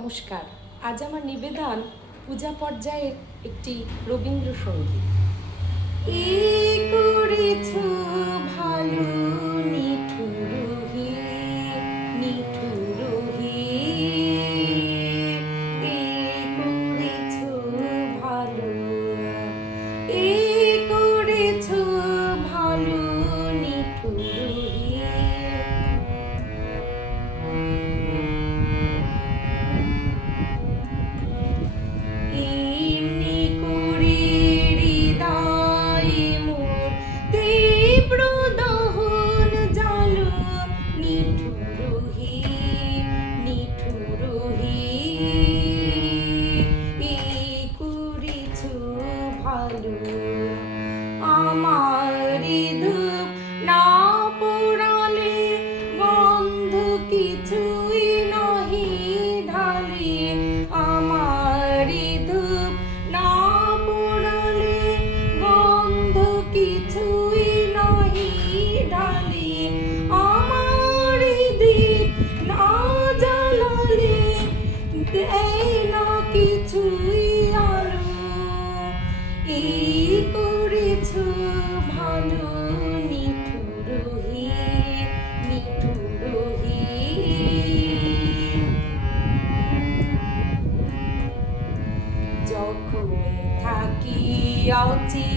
নমস্কার। আজ আমার নিবেদন পূজা পর্যায়ের একটি রবীন্দ্রসঙ্গীত। এই করেছো ভালো নিঠুর হে, নিঠুর হে, এই করেছো ভালো, এই করেছো ভালো নিঠুর হে। এমনি করে হৃদয়ে মোর তীব্র দহন জ্বালো নিঠুর হে, নিঠুর হে, এই করেছো ভালো। আমার ধূপ না পোড়ালে গন্ধ কিছুই নহি ঢালে, আমার ধূপ না পোড়ালে গন্ধ কিছুই নহি ঢালে, আমার দীপ না জ্বালালে দেয় না কিছুই আলো। এই করেছো ভালো নিঠুর হে, নিঠুর হে। যখন থাকি অচেনা